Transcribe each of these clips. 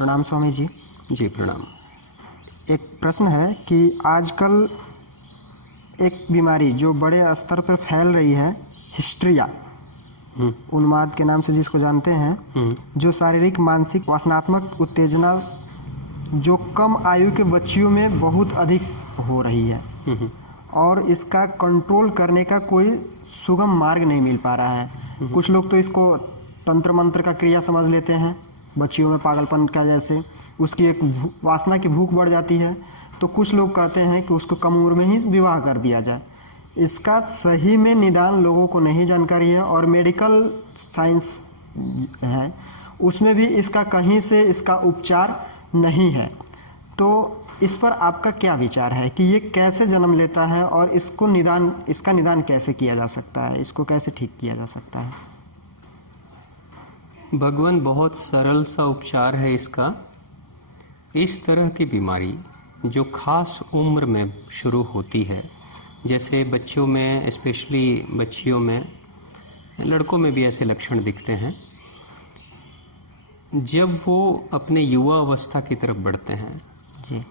प्रणाम स्वामी जी। जी प्रणाम। एक प्रश्न है कि आजकल एक बीमारी जो बड़े स्तर पर फैल रही है, हिस्ट्रिया, उन्माद के नाम से जिसको जानते हैं, जो शारीरिक मानसिक वासनात्मक उत्तेजना जो कम आयु के बच्चियों में बहुत अधिक हो रही है और इसका कंट्रोल करने का कोई सुगम मार्ग नहीं मिल पा रहा है। कुछ लोग तो इसको तंत्र मंत्र का क्रिया समझ लेते हैं, बच्चियों में पागलपन का जैसे उसकी एक वासना की भूख बढ़ जाती है, तो कुछ लोग कहते हैं कि उसको कम उम्र में ही विवाह कर दिया जाए। इसका सही में निदान लोगों को नहीं जानकारी है और मेडिकल साइंस है उसमें भी इसका कहीं से इसका उपचार नहीं है। तो इस पर आपका क्या विचार है कि ये कैसे जन्म लेता है और इसका निदान कैसे किया जा सकता है, इसको कैसे ठीक किया जा सकता है? भगवान बहुत सरल सा उपचार है इसका। इस तरह की बीमारी जो खास उम्र में शुरू होती है, जैसे बच्चों में, स्पेशली बच्चियों में, लड़कों में भी ऐसे लक्षण दिखते हैं, जब वो अपने युवा अवस्था की तरफ बढ़ते हैं जी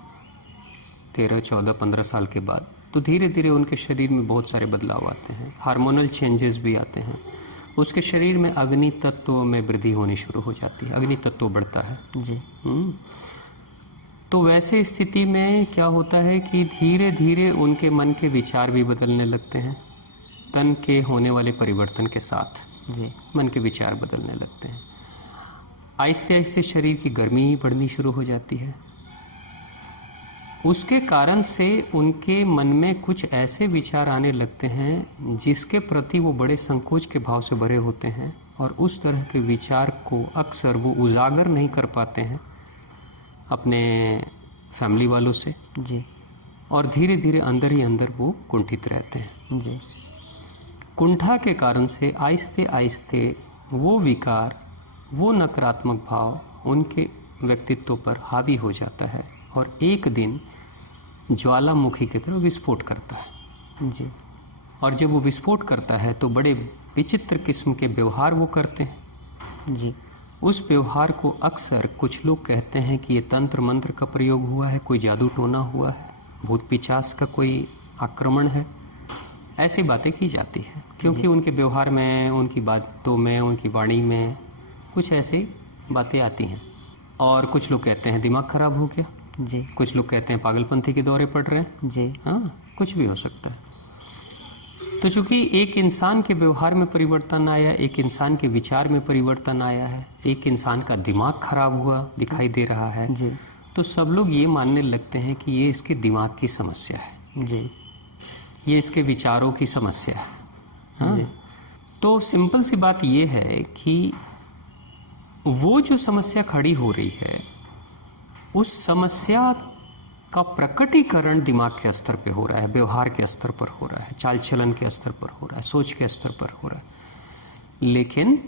13, 14, 15 साल के बाद, तो धीरे धीरे उनके शरीर में बहुत सारे बदलाव आते हैं, हार्मोनल चेंजेस भी आते हैं। उसके शरीर में अग्नि तत्व में वृद्धि होनी शुरू हो जाती है, अग्नि तत्व बढ़ता है जी। तो वैसे स्थिति में क्या होता है कि धीरे धीरे उनके मन के विचार भी बदलने लगते हैं। तन के होने वाले परिवर्तन के साथ जी मन के विचार बदलने लगते हैं। आहिस्ते आहिस्ते शरीर की गर्मी बढ़नी शुरू हो जाती है। उसके कारण से उनके मन में कुछ ऐसे विचार आने लगते हैं जिसके प्रति वो बड़े संकोच के भाव से भरे होते हैं और उस तरह के विचार को अक्सर वो उजागर नहीं कर पाते हैं अपने फैमिली वालों से जी और धीरे धीरे अंदर ही अंदर वो कुंठित रहते हैं जी। कुंठा के कारण से आहिस्ते आहिस्ते वो विकार, वो नकारात्मक भाव उनके व्यक्तित्व पर हावी हो जाता है और एक दिन ज्वालामुखी की तरह विस्फोट करता है जी। और जब वो विस्फोट करता है तो बड़े विचित्र किस्म के व्यवहार वो करते हैं जी। उस व्यवहार को अक्सर कुछ लोग कहते हैं कि ये तंत्र मंत्र का प्रयोग हुआ है, कोई जादू टोना हुआ है, भूत पिचास का कोई आक्रमण है, ऐसी बातें की जाती हैं क्योंकि उनके व्यवहार में, उनकी बातों में, उनकी वाणी में कुछ ऐसी बातें आती हैं। और कुछ लोग कहते हैं दिमाग खराब हो गया जी। कुछ लोग कहते हैं पागलपंथी के दौरे पड़ रहे हैं जी। हाँ, कुछ भी हो सकता है। तो चूंकि एक इंसान के व्यवहार में परिवर्तन आया, एक इंसान के विचार में परिवर्तन आया है, एक इंसान का दिमाग खराब हुआ दिखाई दे रहा है जी। तो सब लोग ये मानने लगते हैं कि ये इसके दिमाग की समस्या है जी। ये इसके विचारों की समस्या है। हाँ? जी। तो सिंपल सी बात ये है कि वो जो समस्या खड़ी हो रही है उस समस्या का प्रकटीकरण दिमाग के स्तर पे हो रहा है, व्यवहार के स्तर पर हो रहा है, चाल चलन के स्तर पर हो रहा है, सोच के स्तर पर हो रहा है। लेकिन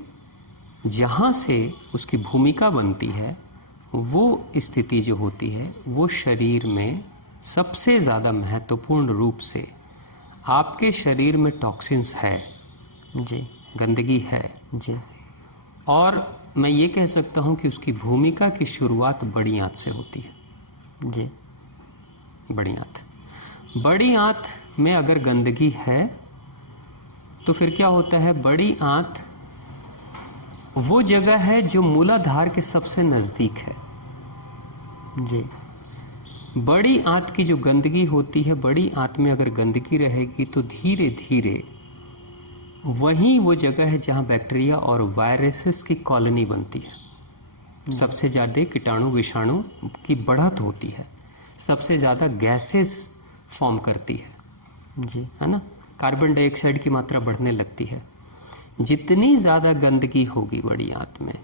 जहाँ से उसकी भूमिका बनती है वो स्थिति जो होती है वो शरीर में सबसे ज़्यादा महत्वपूर्ण रूप से आपके शरीर में टॉक्सिन्स है जी। गंदगी है जी। और मैं ये कह सकता हूँ कि उसकी भूमिका की शुरुआत बड़ी आंत से होती है। जी। बड़ी आंत में अगर गंदगी है तो फिर क्या होता है, बड़ी आंत वो जगह है जो मूलाधार के सबसे नजदीक है। जी। बड़ी आंत की जो गंदगी होती है, बड़ी आंत में अगर गंदगी रहेगी तो धीरे धीरे वही वो जगह है जहां बैक्टीरिया और वायरसेस की कॉलोनी बनती है। सबसे ज़्यादा कीटाणु विषाणु की बढ़त होती है, सबसे ज़्यादा गैसेस फॉर्म करती है जी। है ना, कार्बन डाइऑक्साइड की मात्रा बढ़ने लगती है। जितनी ज़्यादा गंदगी होगी बड़ी आंत में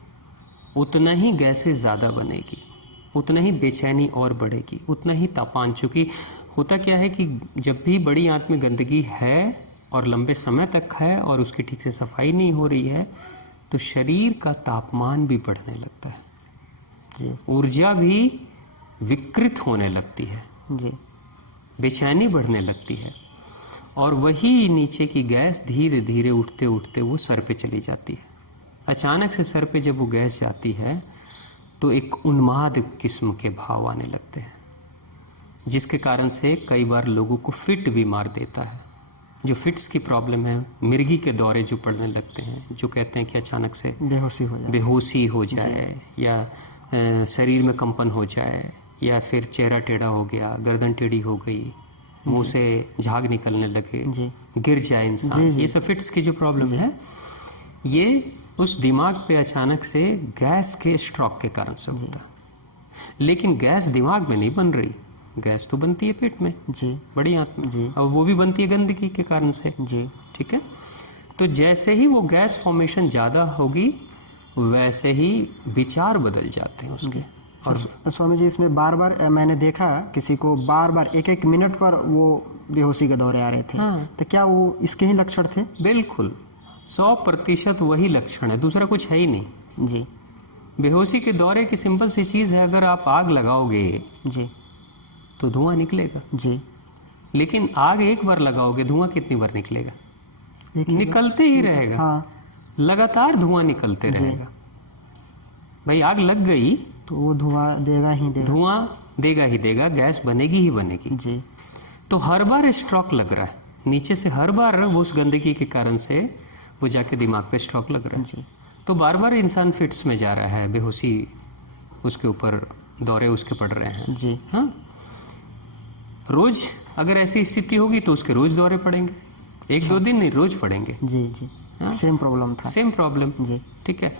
उतना ही गैसेस ज़्यादा बनेगी, उतना ही बेचैनी और बढ़ेगी, उतना ही तापमान। चूँकि होता क्या है कि जब भी बड़ी आंत में गंदगी है और लंबे समय तक है और उसकी ठीक से सफाई नहीं हो रही है तो शरीर का तापमान भी बढ़ने लगता है जी। ऊर्जा भी विकृत होने लगती है जी। बेचैनी बढ़ने लगती है और वही नीचे की गैस धीरे धीरे उठते उठते वो सर पे चली जाती है। अचानक से सर पे जब वो गैस जाती है तो एक उन्माद किस्म के भाव आने लगते हैं, जिसके कारण से कई बार लोगों को फिट भी मार देता है। जो फिट्स की प्रॉब्लम है, मिर्गी के दौरे जो पड़ने लगते हैं, जो कहते हैं कि अचानक से बेहोशी हो जाए या शरीर में कंपन हो जाए, या फिर चेहरा टेढ़ा हो गया, गर्दन टेढ़ी हो गई, मुंह से झाग निकलने लगे, गिर जाए इंसान, ये सब फिट्स की जो प्रॉब्लम है, ये उस दिमाग पे अचानक से गैस के स्ट्रोक के कारण से होता है। लेकिन गैस दिमाग में नहीं बन रही, गैस तो बनती है पेट में, बड़ी आंत में, और वो भी बनती है गंदगी के कारण से। ठीक है, तो जैसे ही वो गैस फॉर्मेशन ज्यादा होगी वैसे ही विचार बदल जाते हैं उसके। और स्वामी जी, इसमें बार बार मैंने देखा किसी को बार बार एक एक मिनट पर वो बेहोशी के दौरे आ रहे थे। तो क्या वो इसके ही लक्षण थे? बिल्कुल, 100% वही लक्षण है, दूसरा कुछ है ही नहीं जी। बेहोशी के दौरे की सिंपल सी चीज है, अगर आप आग लगाओगे जी तो धुआं निकलेगा जी, लेकिन आग एक बार लगाओगे, धुआं कितनी बार निकलेगा? निकलते ही रहेगा। लगातार धुआं निकलते रहेगा। भाई आग लग गई तो वो धुआं देगा ही देगा, धुआं देगा ही देगा, गैस बनेगी ही बनेगी जी। तो हर बार स्ट्रोक लग रहा है नीचे से, हर बार वो उस गंदगी के कारण से वो जाके दिमाग पे स्ट्रोक लग रहा है जी। तो बार बार इंसान फिट्स में जा रहा है, बेहोशी उसके ऊपर दौरे उसके पड़ रहे हैं जी। हाँ, रोज अगर ऐसी स्थिति होगी तो उसके रोज दौरे पड़ेंगे, एक दो दिन नहीं, रोज पड़ेंगे। जी जी, सेम प्रॉब्लम था, सेम प्रॉब्लम जी। ठीक है,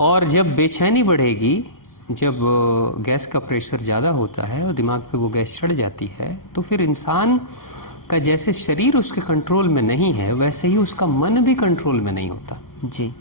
और जब बेचैनी बढ़ेगी, जब गैस का प्रेशर ज़्यादा होता है और दिमाग पे वो गैस चढ़ जाती है, तो फिर इंसान का जैसे शरीर उसके कंट्रोल में नहीं है वैसे ही उसका मन भी कंट्रोल में नहीं होता जी।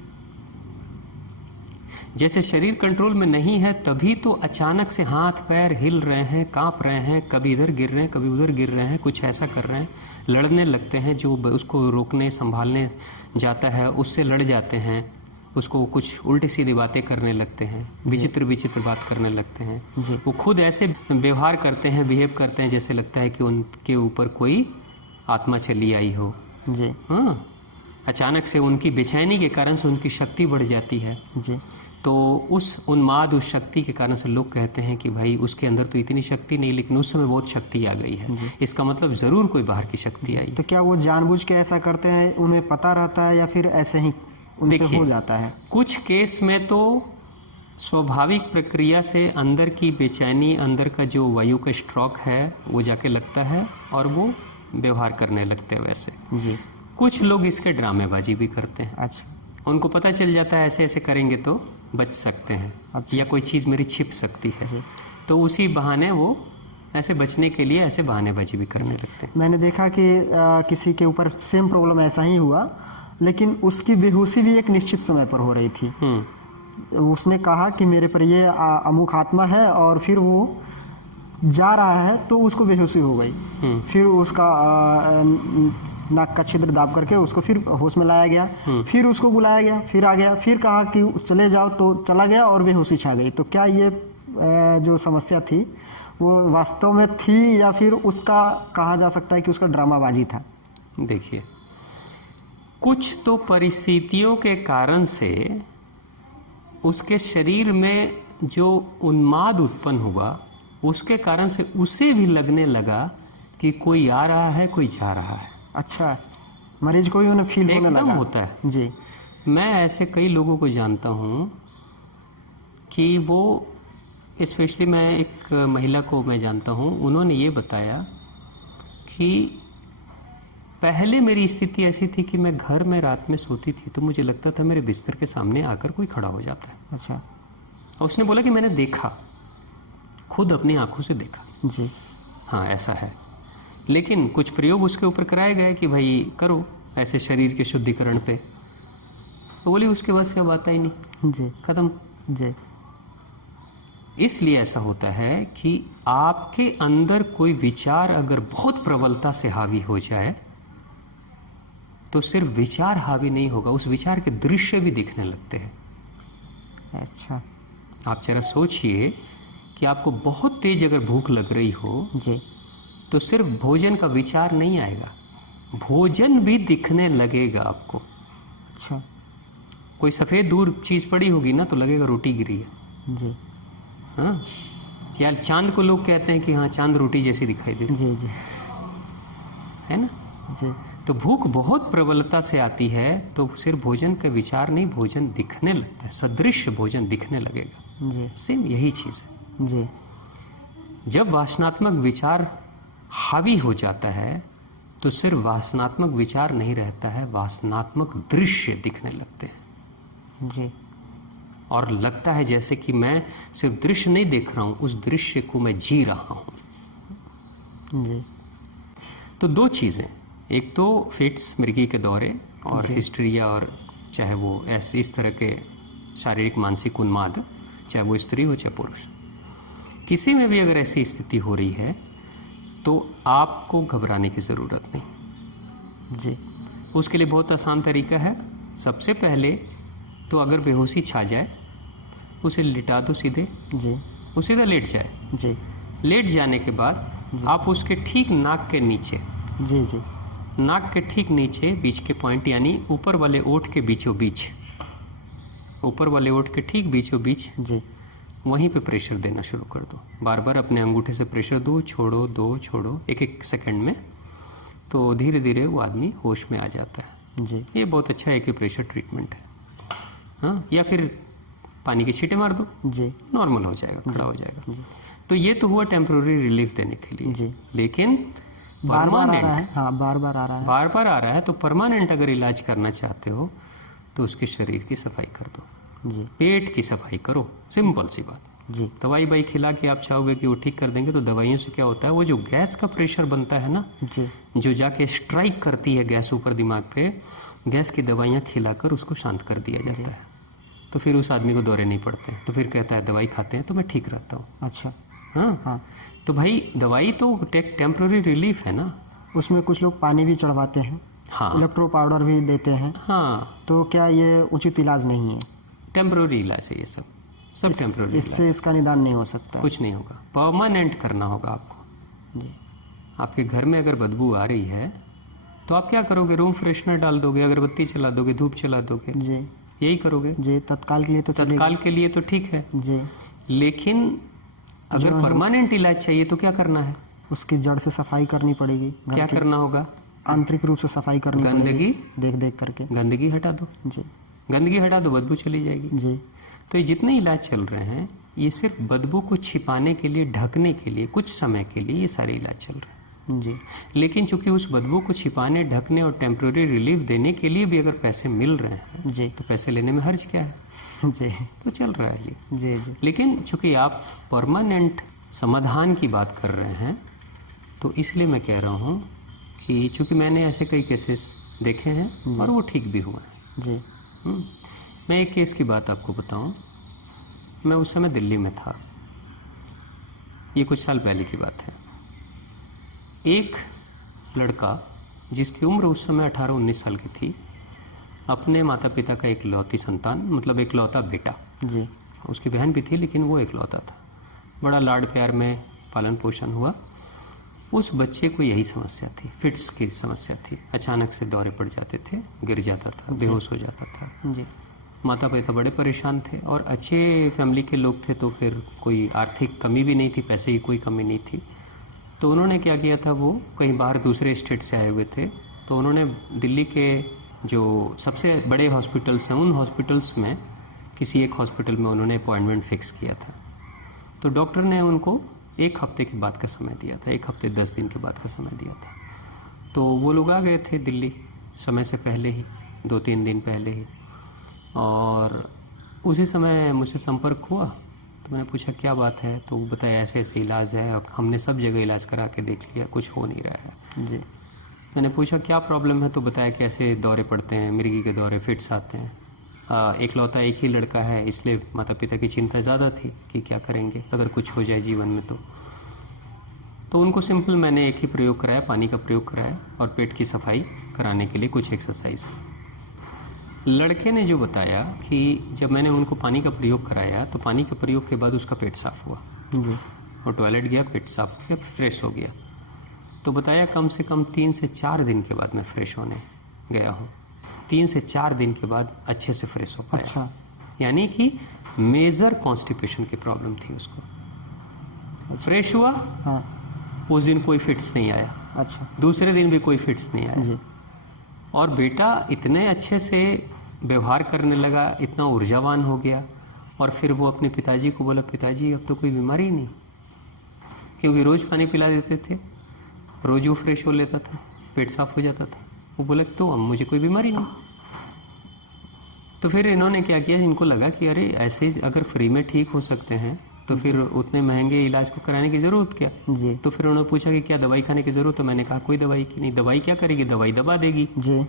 जैसे शरीर कंट्रोल में नहीं है तभी तो अचानक से हाथ पैर हिल रहे हैं, कांप रहे हैं, कभी इधर गिर रहे हैं, कभी उधर गिर रहे हैं, कुछ ऐसा कर रहे हैं, लड़ने लगते हैं, जो उसको रोकने संभालने जाता है उससे लड़ जाते हैं, उसको कुछ उल्टी सीधी बातें करने लगते हैं, विचित्र विचित्र बात करने लगते हैं, वो खुद ऐसे व्यवहार करते हैं, बिहेव करते हैं जैसे लगता है कि उनके ऊपर कोई आत्मा चली आई हो जी। हाँ, अचानक से उनकी बेचैनी के कारण से उनकी शक्ति बढ़ जाती है जी। तो उस उन्माद, उस शक्ति के कारण से लोग कहते हैं कि भाई उसके अंदर तो इतनी शक्ति नहीं, लेकिन उस समय बहुत शक्ति आ गई है, इसका मतलब जरूर कोई बाहर की शक्ति आई। तो क्या वो जानबूझ के ऐसा करते हैं, उन्हें पता रहता है, या फिर ऐसे ही उनसे हो जाता है? कुछ केस में तो स्वाभाविक प्रक्रिया से अंदर की बेचैनी, अंदर का जो वायु का स्ट्रोक है वो जाके लगता है और वो व्यवहार करने लगते हैं वैसे जी। कुछ लोग इसके ड्रामेबाजी भी करते हैं। अच्छा, उनको पता चल जाता है ऐसे ऐसे करेंगे तो बच सकते हैं। अच्छा। या कोई चीज़ मेरी छिप सकती है, तो उसी बहाने वो ऐसे बचने के लिए ऐसे बहानेबाजी भी करने लगते हैं। मैंने देखा कि किसी के ऊपर सेम प्रॉब्लम ऐसा ही हुआ, लेकिन उसकी बेहोशी भी एक निश्चित समय पर हो रही थी। उसने कहा कि मेरे पर ये अमुक आत्मा है, और फिर वो जा रहा है तो उसको बेहोशी हो गई। फिर उसका नाक का छिद्र दाब करके उसको फिर होश में लाया गया, फिर उसको बुलाया गया, फिर आ गया, फिर कहा कि चले जाओ, तो चला गया और बेहोशी छा गई। तो क्या ये जो समस्या थी वो वास्तव में थी, या फिर उसका कहा जा सकता है कि उसका ड्रामाबाजी था? देखिए, कुछ तो परिस्थितियों के कारण से उसके शरीर में जो उन्माद उत्पन्न हुआ उसके कारण से उसे भी लगने लगा कि कोई आ रहा है, कोई जा रहा है। अच्छा, मरीज को भी उन्हें फील होने लगा? एकदम होता है जी। मैं ऐसे कई लोगों को जानता हूँ कि वो, स्पेशली मैं एक महिला को मैं जानता हूँ, उन्होंने ये बताया कि पहले मेरी स्थिति ऐसी थी कि मैं घर में रात में सोती थी तो मुझे लगता था मेरे बिस्तर के सामने आकर कोई खड़ा हो जाता है। अच्छा। और उसने बोला कि मैंने देखा, खुद अपनी आंखों से देखा। जी। हाँ, ऐसा है, लेकिन कुछ प्रयोग उसके ऊपर कराए गए कि भाई करो ऐसे शरीर के शुद्धिकरण पे, तो बोली उसके बाद से अब आता ही नहीं। जी। खत्म। जी। इसलिए ऐसा होता है कि आपके अंदर कोई विचार अगर बहुत प्रबलता से हावी हो जाए तो सिर्फ विचार हावी नहीं होगा, उस विचार के दृश्य भी दिखने लगते हैं। अच्छा। आप जरा सोचिए कि आपको बहुत तेज अगर भूख लग रही हो जी, तो सिर्फ भोजन का विचार नहीं आएगा, भोजन भी दिखने लगेगा आपको। अच्छा। कोई सफ़ेद दूर चीज़ पड़ी होगी ना तो लगेगा रोटी गिरी है। जी हाँ, यार चांद को लोग कहते हैं कि हाँ चांद रोटी जैसी दिखाई दे, जी जी है ना। जी तो भूख बहुत प्रबलता से आती है तो सिर्फ भोजन का विचार नहीं, भोजन दिखने लगता है, सदृश्य भोजन दिखने लगेगा। जी सेम यही चीज है। जी जब वासनात्मक विचार हावी हो जाता है तो सिर्फ वासनात्मक विचार नहीं रहता है, वासनात्मक दृश्य दिखने लगते हैं जी और लगता है जैसे कि मैं सिर्फ दृश्य नहीं देख रहा हूं, उस दृश्य को मैं जी रहा हूं। जी तो दो चीजें, एक तो फिट्स, मृगी के दौरे और हिस्ट्रिया, और चाहे वो ऐसे इस तरह के शारीरिक मानसिक उन्माद, चाहे वो स्त्री हो चाहे पुरुष, किसी में भी अगर ऐसी स्थिति हो रही है तो आपको घबराने की ज़रूरत नहीं। जी उसके लिए बहुत आसान तरीका है। सबसे पहले तो अगर बेहोशी छा जाए उसे लिटा दो सीधे, जी वो सीधा लेट जाए। जी लेट जाने के बाद आप उसके ठीक नाक के नीचे, जी जी नाक के ठीक नीचे बीच के पॉइंट, यानी ऊपर वाले ओठ के बीचों बीच, ऊपर वाले ओठ के ठीक बीचों बीच, जी वहीं पे प्रेशर देना शुरू कर दो। बार बार अपने अंगूठे से प्रेशर दो, छोड़ो, दो छोड़ो, एक एक सेकंड में। तो धीरे धीरे वो आदमी होश में आ जाता है। जी ये बहुत अच्छा एक्यूप्रेशर ट्रीटमेंट है। हाँ, या फिर पानी की छींटे मार दो, जी नॉर्मल हो जाएगा, खड़ा हो जाएगा। तो ये तो हुआ टेम्पोररी रिलीफ देने के लिए। जी लेकिन बार बार आ रहा परमानेंट, है, हाँ बार बार आ रहा है, बार बार आ रहा है तो परमानेंट अगर इलाज करना चाहते हो तो उसके शरीर की सफाई कर दो, जी पेट की सफाई करो। सिंपल सी बात। जी दवाई बाई खिला के आप चाहोगे कि वो ठीक कर देंगे, तो दवाइयों से क्या होता है, वो जो गैस का प्रेशर बनता है ना, जी जो जाके स्ट्राइक करती है गैस ऊपर दिमाग पे, गैस की दवाइयाँ खिलाकर उसको शांत कर दिया जाता है। तो फिर उस आदमी को दौरे नहीं पड़ते। तो फिर कहता है दवाई खाते हैं तो मैं ठीक रहता हूँ। अच्छा हाँ, हाँ, तो भाई दवाई तो टेम्पररी रिलीफ है ना। उसमें कुछ लोग पानी भी चढ़वाते हैं, हाँ इलेक्ट्रो पाउडर भी देते हैं, हाँ, तो क्या ये उचित इलाज नहीं है? टेम्पररी इलाज है ये सब, सब टेम्पररी इससे इसका निदान नहीं हो सकता है? कुछ नहीं होगा, परमानेंट करना होगा आपको। जी आपके घर में अगर बदबू आ रही है तो आप क्या करोगे, रूम फ्रेशनर डाल दोगे, अगरबत्ती चला दोगे, धूप चला दोगे, जी यही करोगे। जी तत्काल के लिए तो चलेगा। तत्काल के लिए तो ठीक है, जी लेकिन अगर परमानेंट इलाज चाहिए तो क्या करना है, उसकी जड़ से सफाई करनी पड़ेगी, घर क्या की करना होगा, आंतरिक रूप से सफाई करनी पड़ेगी, गंदगी, देख देख करके। गंदगी हटा दो, जी गंदगी हटा दो, बदबू चली जाएगी। जी तो ये जितने इलाज चल रहे हैं ये सिर्फ बदबू को छिपाने के लिए, ढकने के लिए, कुछ समय के लिए ये सारे इलाज चल रहे हैं। जी लेकिन चूंकि उस बदबू को छिपाने, ढकने और टेम्पररी रिलीफ देने के लिए भी अगर पैसे मिल रहे हैं जी तो पैसे लेने में हर्ज क्या है, जी तो चल रहा है ये। जी जी लेकिन चूंकि आप परमानेंट समाधान की बात कर रहे हैं तो इसलिए मैं कह रहा हूँ कि चूंकि मैंने ऐसे कई केसेस देखे हैं और वो ठीक भी हुए हैं। जी मैं एक केस की बात आपको बताऊं। मैं उस समय दिल्ली में था, ये कुछ साल पहले की बात है। एक लड़का जिसकी उम्र उस समय 18-19 साल की थी, अपने माता पिता का इकलौती संतान, मतलब इकलौता बेटा, जी उसकी बहन भी थी लेकिन वो इकलौता था, बड़ा लाड प्यार में पालन पोषण हुआ। उस बच्चे को यही समस्या थी, फिट्स की समस्या थी। अचानक से दौरे पड़ जाते थे, गिर जाता था, बेहोश हो जाता था। जी माता पिता बड़े परेशान थे और अच्छे फैमिली के लोग थे, तो फिर कोई आर्थिक कमी भी नहीं थी, पैसे की कोई कमी नहीं थी। तो उन्होंने क्या किया था, वो कहीं बाहर दूसरे स्टेट से आए हुए थे, तो उन्होंने दिल्ली के जो सबसे बड़े हॉस्पिटल्स हैं उन हॉस्पिटल्स में किसी एक हॉस्पिटल में उन्होंने अपॉइंटमेंट फिक्स किया था। तो डॉक्टर ने उनको 1 हफ्ते के बाद का समय दिया था, 1 हफ्ते 10 दिन के बाद का समय दिया था। तो वो लोग आ गए थे दिल्ली समय से पहले ही, 2-3 दिन पहले ही, और उसी समय मुझसे संपर्क हुआ। तो मैंने पूछा क्या बात है, तो वो बताया ऐसे ऐसे इलाज है, और हमने सब जगह इलाज करा के देख लिया, कुछ हो नहीं रहा है। जी मैंने पूछा क्या प्रॉब्लम है, तो बताया कि ऐसे दौरे पड़ते हैं, मिर्गी के दौरे, फिट्स आते हैं। इकलौता एक ही लड़का है, इसलिए माता पिता की चिंता ज़्यादा थी कि क्या करेंगे अगर कुछ हो जाए जीवन में। तो उनको सिंपल मैंने एक ही प्रयोग कराया, पानी का प्रयोग कराया और पेट की सफाई कराने के लिए कुछ एक्सरसाइज। लड़के ने जो बताया कि जब मैंने उनको पानी का प्रयोग कराया तो पानी के प्रयोग के बाद उसका पेट साफ हुआ, जी वो टॉयलेट गया, पेट साफ हो गया, फ्रेश हो गया। तो बताया कम से कम 3 से 4 दिन के बाद मैं फ्रेश होने गया हूँ। 3 से 4 दिन के बाद अच्छे से फ्रेश हो पाया। अच्छा यानी कि मेजर कॉन्स्टिपेशन की प्रॉब्लम थी उसको। फ्रेश हुआ, हाँ, उस दिन कोई फिट्स नहीं आया, अच्छा दूसरे दिन भी कोई फिट्स नहीं आया, जी, और बेटा इतने अच्छे से व्यवहार करने लगा, इतना ऊर्जावान हो गया। और फिर वो अपने पिताजी को बोला, पिताजी अब तो कोई बीमारी नहीं, क्योंकि रोज पानी पिला देते थे, रोज वो फ्रेश हो लेता था, पेट साफ हो जाता था। वो बोले तो अब मुझे कोई बीमारी नहीं। तो फिर इन्होंने क्या किया, इनको लगा कि अरे ऐसे अगर फ्री में ठीक हो सकते हैं तो फिर उतने महंगे इलाज को कराने की ज़रूरत क्या। जी, तो फिर उन्होंने पूछा कि क्या दवाई खाने की ज़रूरत है। मैंने कहा कोई दवाई की नहीं, दवाई क्या करेगी, दवाई दबा देगी, जी,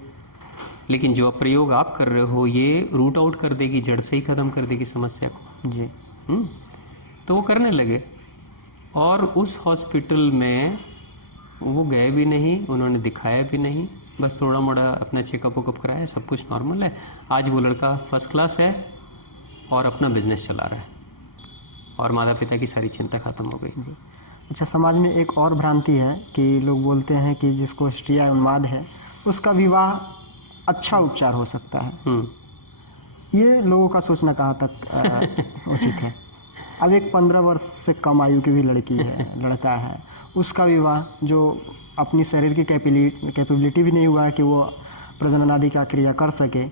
लेकिन जो प्रयोग आप कर रहे हो ये रूट आउट कर देगी, जड़ से ही ख़त्म कर देगी समस्या को। जी, तो वो करने लगे, और उस हॉस्पिटल में वो गए भी नहीं, उन्होंने दिखाया भी नहीं, बस थोड़ा मोड़ा अपना चेकअप वकअप कराया, सब कुछ नॉर्मल है। आज वो लड़का फर्स्ट क्लास है और अपना बिजनेस चला रहा है, और माता पिता की सारी चिंता खत्म हो गई। जी। अच्छा, समाज में एक और भ्रांति है कि लोग बोलते हैं कि जिसको हिस्ट्रिया उन्माद है उसका विवाह अच्छा उपचार हो सकता है। ये लोगों का सोचना कहाँ तक उचित है? अब एक 15 वर्ष से कम आयु की भी लड़की है, लड़का है, उसका विवाह जो अपनी शरीर की कैपेबिलिटी भी नहीं हुआ है कि वो प्रजनन आदि का क्रिया कर सके,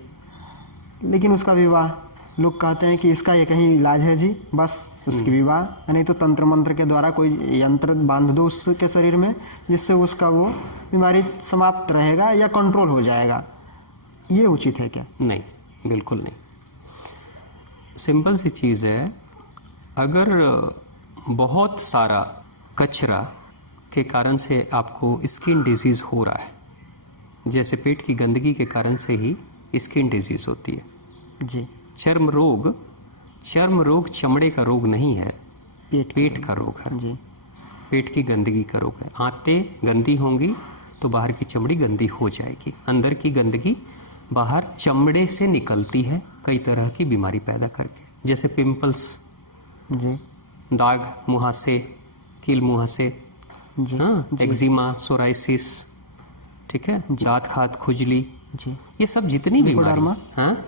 लेकिन उसका विवाह, लोग कहते हैं कि इसका ये कहीं इलाज है जी, बस उसकी विवाह, नहीं तो तंत्र मंत्र के द्वारा कोई यंत्र बांध दो उसके शरीर में जिससे उसका वो बीमारी समाप्त रहेगा या कंट्रोल हो जाएगा। ये उचित है क्या? नहीं, बिल्कुल नहीं। सिंपल सी चीज़ है, अगर बहुत सारा कचरा के कारण से आपको स्किन डिजीज़ हो रहा है, जैसे पेट की गंदगी के कारण से ही स्किन डिजीज़ होती है। जी, चर्म रोग चमड़े का रोग नहीं है, पेट का रोग है। जी, पेट की गंदगी का रोग है। आंतें गंदी होंगी तो बाहर की चमड़ी गंदी हो जाएगी, अंदर की गंदगी बाहर चमड़े से निकलती है, कई तरह की बीमारी पैदा करके, जैसे पिंपल्स, जी, दाग, मुहासे, कील मुहासे, जी, हाँ, एक्जिमा, सोराइसिस, ठीक है, दांत खात, खुजली, जी, ये सब जितनी बीमारी, निकोडर्मा? हाँ,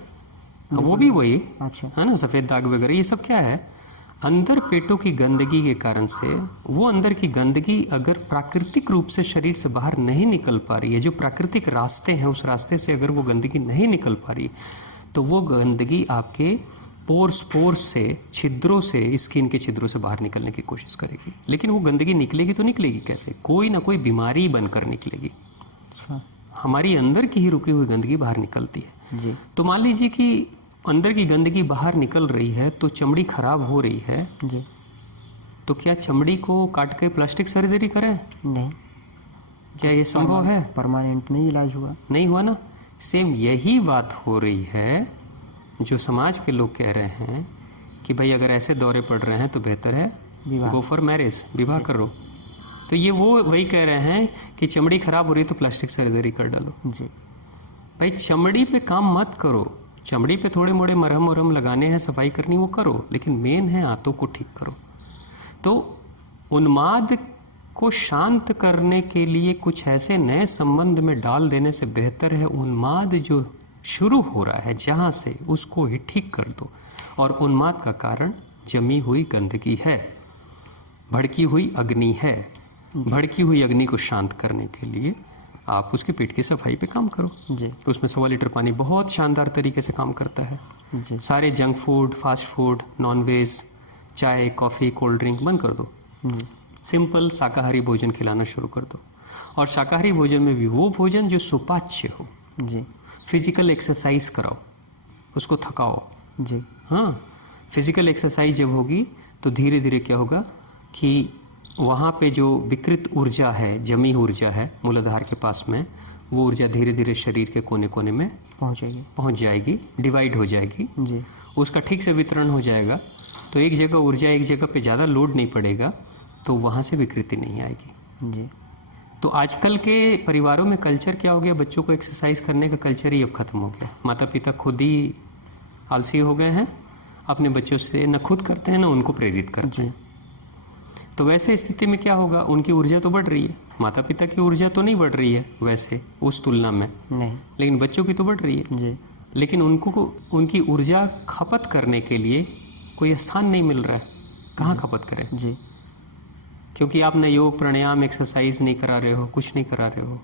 वो भी वही अच्छा, है ना, सफ़ेद दाग वगैरह, ये सब क्या है, अंदर पेटों की गंदगी के कारण से। वो अंदर की गंदगी अगर प्राकृतिक रूप से शरीर से बाहर नहीं निकल पा रही है, जो प्राकृतिक रास्ते हैं उस रास्ते से अगर वो गंदगी नहीं निकल पा रही, तो वो गंदगी आपके पोर्स से, छिद्रों से, स्किन के छिद्रों से बाहर निकलने की कोशिश करेगी। लेकिन वो गंदगी निकलेगी तो निकलेगी कैसे? कोई ना कोई बीमारी बनकर निकलेगी। अच्छा, हमारी अंदर की ही रुकी हुई गंदगी बाहर निकलती है। जी, तो मान लीजिए कि अंदर की गंदगी बाहर निकल रही है, तो चमड़ी खराब हो रही है, जी, तो क्या चमड़ी को काट के प्लास्टिक सर्जरी करें? नहीं, क्या ये संभव है? परमानेंट नहीं इलाज हुआ। नहीं हुआ ना। सेम यही बात हो रही है जो समाज के लोग कह रहे हैं कि भाई अगर ऐसे दौरे पड़ रहे हैं तो बेहतर है गो फॉर मैरिज, विवाह करो। तो ये वो वही कह रहे हैं कि चमड़ी खराब हो रही है तो प्लास्टिक सर्जरी कर डालो। जी, भाई चमड़ी पे काम मत करो, चमड़ी पे थोड़े मोड़े मरहम वरहम लगाने हैं, सफाई करनी, वो करो, लेकिन मेन है आंतों को ठीक करो। तो उन्माद को शांत करने के लिए कुछ ऐसे नए संबंध में डाल देने से बेहतर है उन्माद जो शुरू हो रहा है जहाँ से, उसको ही ठीक कर दो। और उन्माद का कारण जमी हुई गंदगी है, भड़की हुई अग्नि है। भड़की हुई अग्नि को शांत करने के लिए आप उसके पेट की सफाई पे काम करो। जी, उसमें 1.25 लीटर पानी बहुत शानदार तरीके से काम करता है। जी, सारे junk food, fast food, nonveg, चाय, कॉफ़ी, कोल्ड ड्रिंक बंद कर दो। जी, सिंपल शाकाहारी भोजन खिलाना शुरू कर दो। और शाकाहारी भोजन में भी वो भोजन जो सुपाच्य हो। जी, फिजिकल एक्सरसाइज कराओ, उसको थकाओ। जी, हाँ, फिजिकल एक्सरसाइज जब होगी तो धीरे धीरे क्या होगा कि वहाँ पे जो विकृत ऊर्जा है, जमी ऊर्जा है मूलाधार के पास में, वो ऊर्जा धीरे धीरे शरीर के कोने कोने में पहुँच जाएगी, डिवाइड हो जाएगी। जी, उसका ठीक से वितरण हो जाएगा, तो एक जगह ऊर्जा एक जगह पे ज़्यादा लोड नहीं पड़ेगा, तो वहाँ से विकृति नहीं आएगी। जी, तो आजकल के परिवारों में कल्चर क्या हो गया, बच्चों को एक्सरसाइज करने का कल्चर ही अब खत्म हो गया। माता पिता खुद ही आलसी हो गए हैं, अपने बच्चों से न खुद करते हैं न उनको प्रेरित करते हैं। तो वैसे स्थिति में क्या होगा, उनकी ऊर्जा तो बढ़ रही है, माता पिता की ऊर्जा तो नहीं बढ़ रही है वैसे उस तुलना में, नहीं, लेकिन बच्चों की तो बढ़ रही है। जी, लेकिन उनको उनकी ऊर्जा खपत करने के लिए कोई स्थान नहीं मिल रहा है, कहाँ खपत करें? जी क्योंकि आप न योग प्राणायाम एक्सरसाइज नहीं करा रहे हो, कुछ नहीं करा रहे हो,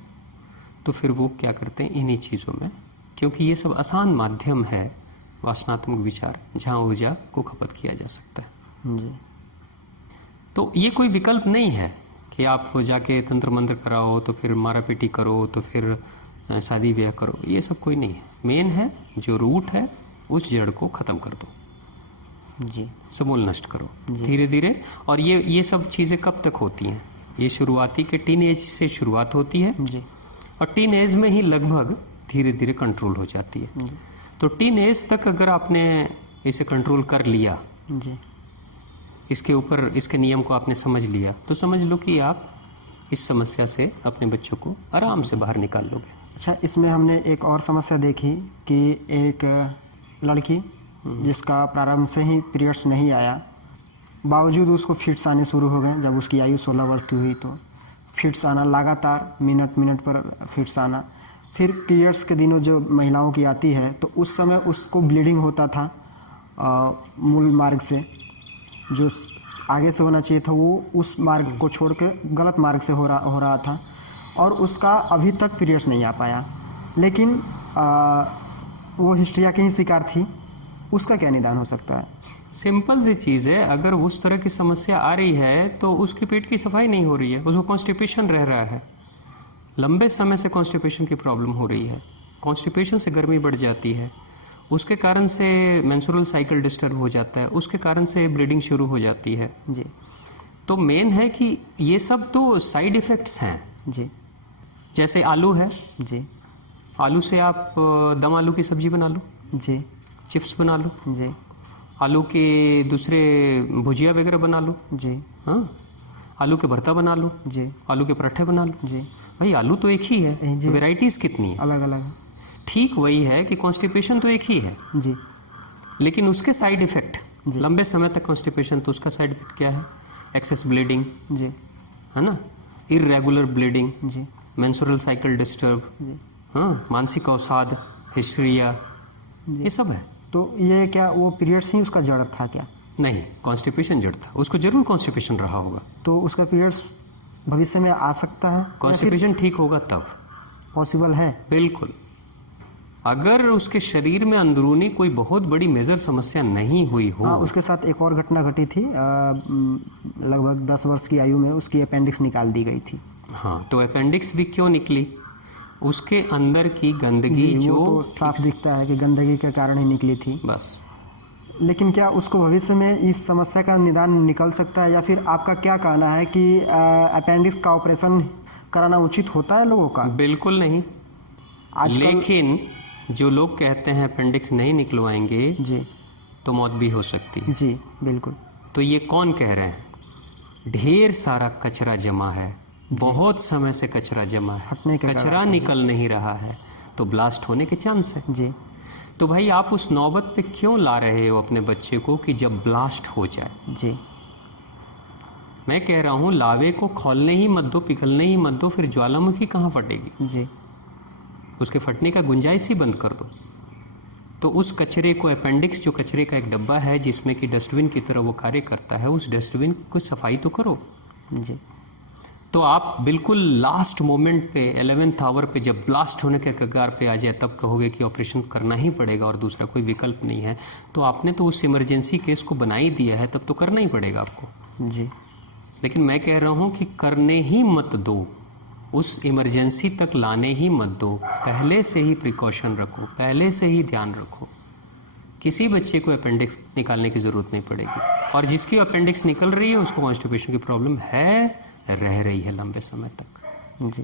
तो फिर वो क्या करते हैं इन्हीं चीज़ों में, क्योंकि ये सब आसान माध्यम है वासनात्मक विचार जहाँ ऊर्जा को खपत किया जा सकता है। जी तो ये कोई विकल्प नहीं है कि आप जाके तंत्र मंत्र कराओ तो फिर मारा पीटी करो तो फिर शादी ब्याह करो, ये सब कोई नहीं है। मेन है जो रूट है उस जड़ को खत्म कर दो, जी समूल नष्ट करो धीरे धीरे। और ये सब चीज़ें कब तक होती हैं? ये शुरुआती के टीन एज से शुरुआत होती है जी और टीन एज में ही लगभग धीरे धीरे कंट्रोल हो जाती है। तो टीन एज तक अगर आपने इसे कंट्रोल कर लिया, जी इसके ऊपर इसके नियम को आपने समझ लिया, तो समझ लो कि आप इस समस्या से अपने बच्चों को आराम से बाहर निकाल लोगे। अच्छा, इसमें हमने एक और समस्या देखी कि एक लड़की जिसका प्रारंभ से ही पीरियड्स नहीं आया, बावजूद उसको फिट्स आने शुरू हो गए। जब उसकी आयु 16 वर्ष की हुई तो फिट्स आना लगातार, मिनट मिनट पर फिट्स आना। फिर पीरियड्स के दिनों जो महिलाओं की आती है तो उस समय उसको ब्लीडिंग होता था मूल मार्ग से, जो आगे से होना चाहिए था वो उस मार्ग को छोड़ के गलत मार्ग से हो रहा था और उसका अभी तक पीरियड्स नहीं आ पाया। लेकिन वो हिस्ट्रिया की ही शिकार थी, उसका क्या निदान हो सकता है? सिंपल सी चीज़ है, अगर उस तरह की समस्या आ रही है तो उसके पेट की सफाई नहीं हो रही है, उसको कॉन्स्टिपेशन रह रहा है, लंबे समय से कॉन्स्टिपेशन की प्रॉब्लम हो रही है। कॉन्स्टिपेशन से गर्मी बढ़ जाती है, उसके कारण से मेंस्ट्रुअल साइकिल डिस्टर्ब हो जाता है, उसके कारण से ब्लीडिंग शुरू हो जाती है। जी तो मेन है कि ये सब तो साइड इफ़ेक्ट्स हैं। जी जैसे आलू है, जी आलू से आप दम आलू की सब्जी बना लो, जी चिप्स बना लो, जी आलू के दूसरे भुजिया वगैरह बना लो, जी हाँ, आलू के भरता बना लो, जी आलू के पराठे बना लो। जी भाई आलू तो एक ही है, जी। वेराइटीज़ कितनी है? अलग अलग। ठीक वही है कि कॉन्स्टिपेशन तो एक ही है, जी लेकिन उसके साइड इफेक्ट लंबे समय तक कॉन्स्टिपेशन, तो उसका साइड इफेक्ट क्या है? एक्सेस ब्लीडिंग, जी है ना, इरेगुलर ब्लीडिंग, जी मेंस्ट्रुअल साइकिल डिस्टर्ब, हाँ, मानसिक अवसाद, हिस्ट्रिया, ये सब है। तो ये क्या वो पीरियड्स ही उसका जड़ था क्या? नहीं, कॉन्स्टिपेशन जड़ था, उसको जरूर कॉन्स्टिपेशन रहा होगा। तो उसका पीरियड्स भविष्य में आ सकता है? कॉन्स्टिपेशन ठीक होगा तब पॉसिबल है? बिल्कुल। अगर उसके शरीर में अंदरूनी कोई बहुत बड़ी मेजर समस्या नहीं हुई हो। हाँ, उसके साथ एक और घटना घटी थी, लगभग 10 वर्ष की आयु में उसकी अपेंडिक्स निकाल दी गई थी। हाँ, तो अपेंडिक्स भी क्यों निकली? उसके अंदर की गंदगी जो वो तो साफ दिखता है कि गंदगी के कारण ही निकली थी। बस। लेकिन क्या उसको भविष्य में इस समस्या का निदान निकल सकता है, या फिर आपका क्या कहना है कि अपेंडिक्स का ऑपरेशन कराना उचित होता है लोगों का? बिल्कुल नहीं। आजकल लेकिन जो लोग कहते हैं अपेंडिक्स नहीं निकलवाएंगे जी तो मौत भी हो सकती है। जी बिल्कुल। तो ये कौन कह रहे हैं? ढेर सारा कचरा जमा है, बहुत समय से कचरा जमा है, हटने के कचरा निकल नहीं रहा है, तो ब्लास्ट होने के चांस है। जी तो भाई आप उस नौबत पे क्यों ला रहे हो अपने बच्चे को कि जब ब्लास्ट हो जाए? जी मैं कह रहा हूँ लावे को खोलने ही मत दो, पिघलने ही मत दो, फिर ज्वालामुखी कहाँ फटेगी? जी उसके फटने का गुंजाइश ही बंद कर दो। तो उस कचरे को, अपेंडिक्स जो कचरे का एक डब्बा है जिसमें कि डस्टबिन की तरह वो कार्य करता है, उस डस्टबिन को सफाई तो करो। जी तो आप बिल्कुल लास्ट मोमेंट पे 11th आवर पे जब ब्लास्ट होने के कगार पे आ जाए तब कहोगे कि ऑपरेशन करना ही पड़ेगा और दूसरा कोई विकल्प नहीं है, तो आपने तो उस इमरजेंसी केस को बना ही दिया है, तब तो करना ही पड़ेगा आपको। जी लेकिन मैं कह रहा हूँ कि करने ही मत दो, उस इमरजेंसी तक लाने ही मत दो, पहले से ही प्रिकॉशन रखो, पहले से ही ध्यान रखो। किसी बच्चे को अपेंडिक्स निकालने की ज़रूरत नहीं पड़ेगी, और जिसकी अपेंडिक्स निकल रही है उसको कॉन्स्टिपेशन की प्रॉब्लम है, रह रही है लंबे समय तक। जी